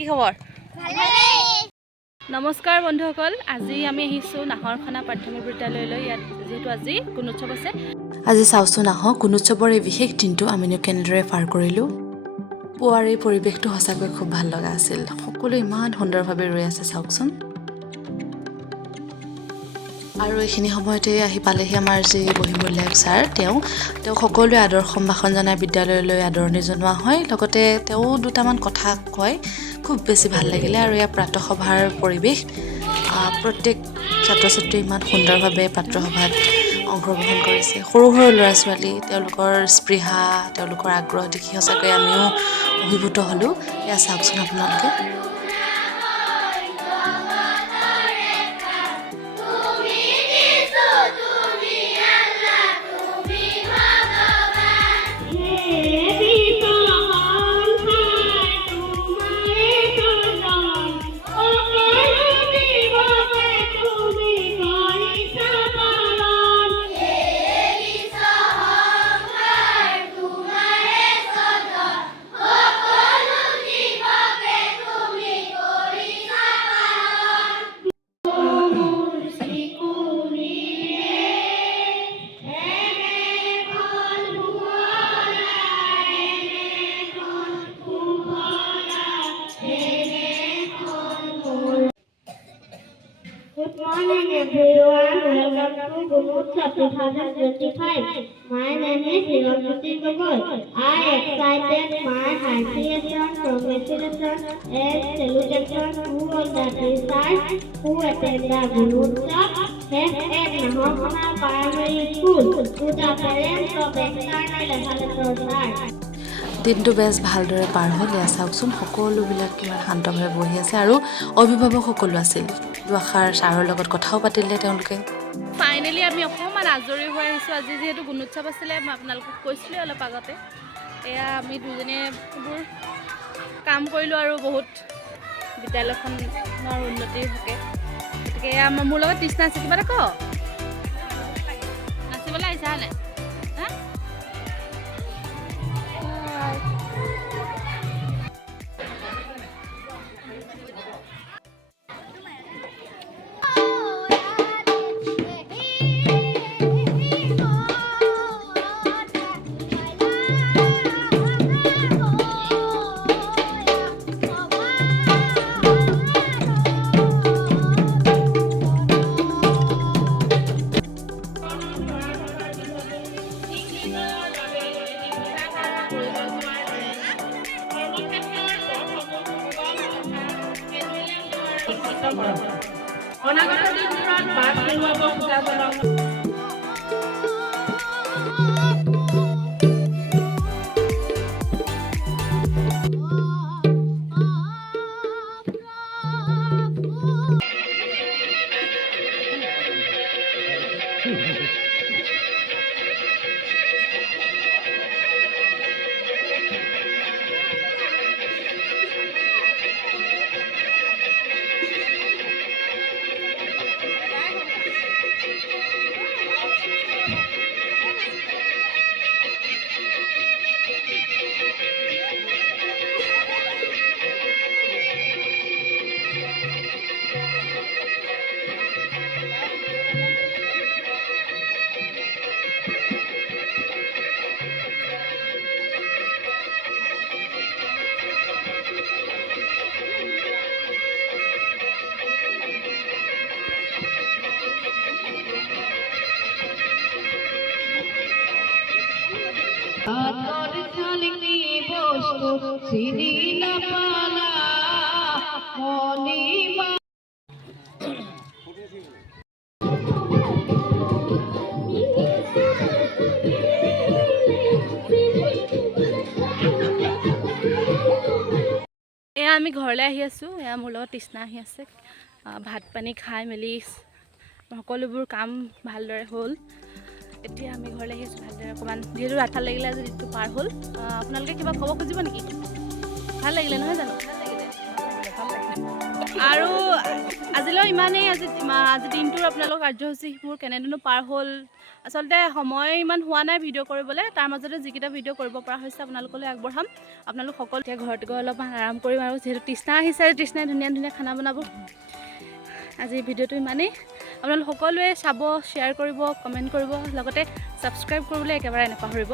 কি খবৰ? নমস্কাৰ বন্ধুসকল, আজি আমি আহিছোঁ নাহৰখানা প্ৰাথমিক বিদ্যালয়লৈ। ইয়াত যেহেতু আজি গুণোৎসৱ আছে, আজি চাওঁচোন আহক গুণোৎসৱৰ এই বিশেষ দিনটো আমিনো কেনেদৰে পাৰ কৰিলোঁ। পুৱাৰ এই পৰিৱেশটো সঁচাকৈ খুব ভাল লগা আছিল। সকলো ইমান সুন্দৰভাৱে ৰৈ আছে চাওকচোন। আৰু এইখিনি সময়তে আহি পালেহি আমাৰ যি বহিমূল্যায়ক ছাৰ, তেওঁ সকলোৱে আদৰ সম্ভাষণ জনাই বিদ্যালয়লৈ আদৰণি জনোৱা হয়। লগতে তেওঁ দুটামান কথা কয়, খুব বেছি ভাল লাগিলে। আৰু ইয়াৰ প্ৰাতঃসভাৰ পৰিৱেশ, প্ৰত্যেক ছাত্ৰ ছাত্ৰীয়ে ইমান সুন্দৰভাৱে প্ৰাতঃসভাত অংশগ্ৰহণ কৰিছে। সৰু সৰু ল'ৰা ছোৱালী, তেওঁলোকৰ স্পৃহা, তেওঁলোকৰ আগ্ৰহ দেখি সঁচাকৈ আমিও অভিভূত হ'লোঁ। এয়া চাওকচোন আপোনালোকে। Good morning everyone, welcome to Gunootsav 2025. My name is Hiranjyoti Gogoi. I excited my high-session congratulations and salutations to all the teachers who attend the Gunootsav at Naharkhana Primary School, to the parents of external evaluators. দিনটো বেছ ভালদৰে পাৰ হ'ল। এয়া চাওকচোন, সকলোবিলাক কিমান শান্তভাৱে বহি আছে আৰু অভিভাৱক সকলো আছিল। দুআষাৰ ছাৰৰ লগত কথাও পাতিলে তেওঁলোকে। ফাইনেলি আমি অকণমান আজৰি হৈ আহিছোঁ। আজি যিহেতু গুণোৎসৱ আছিলে, মই আপোনালোকক কৈছিলোঁ অলপ আগতে। এয়া আমি দুজনীয়ে এইবোৰ কাম কৰিলোঁ আৰু বহুত বিদ্যালয়খনৰ উন্নতিৰ হকে। গতিকে এয়া মোৰ লগত তৃষ্ণা আছে, কিবা এটা ক নাচিবলৈ আহিছা নে? অনাগত দিনবোৰত বাট হেৰুৱাব খোজাজনক এয়া আমি ঘৰলৈ আহি আছোঁ। এয়া মোৰ লগত তৃষ্ণা আহি আছে। ভাত পানী খাই মেলি সকলোবোৰ কাম ভালদৰে হ'ল। এতিয়া আমি ঘৰলৈ আহি আছোঁ ভালদৰে। অকণমান যিহেতু ৰাত ভাল লাগিলে, আজি দিনটো পাৰ হ'ল। আপোনালোকে কিবা ক'ব খুজিব নেকি? ভাল লাগিলে নহয় জানো? আৰু আজিলৈ ইমানেই। আজি দিনটোৰ আপোনালোকৰ কাৰ্যসূচীবোৰ কেনেধৰণে পাৰ হ'ল আচলতে সময় ইমান হোৱা নাই ভিডিঅ' কৰিবলৈ, তাৰ মাজতে যিকেইটা ভিডিঅ' কৰিব পৰা হৈছে আপোনালোকলৈ আগবঢ়াম। আপোনালোক সকলো এতিয়া ঘৰত গৈ অলপমান আৰাম কৰিম, আৰু যিহেতু তৃষ্ণা আহিছে, তৃষ্ণাই ধুনীয়া ধুনীয়া খানা বনাব। আজি ভিডিঅ'টো ইমানেই। আপোনালোক সকলোৱে চাব, শ্বেয়াৰ কৰিব, কমেণ্ট কৰিব, লগতে ছাবস্ক্ৰাইব কৰিবলৈ একেবাৰে নাপাহৰিব।